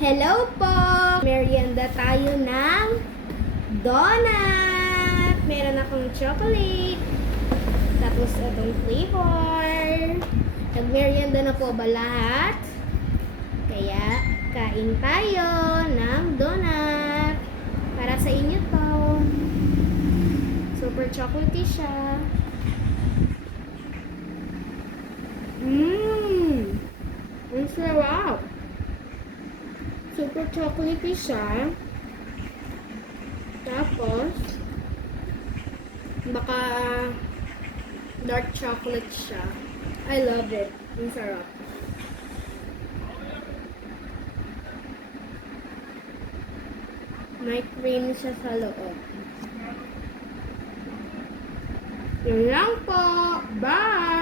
Hello po! Merienda tayo ng donut! Meron akong chocolate. Tapos itong flavor. Nag-merienda na po ba lahat? Kaya, kain tayo ng donut. Para sa inyo to. Super chocolatey siya. Ang sarap! Super chocolatey siya. Tapos, baka dark chocolate siya. I love it. Ang sarap. May cream siya sa loob. Yun lang po. Bye!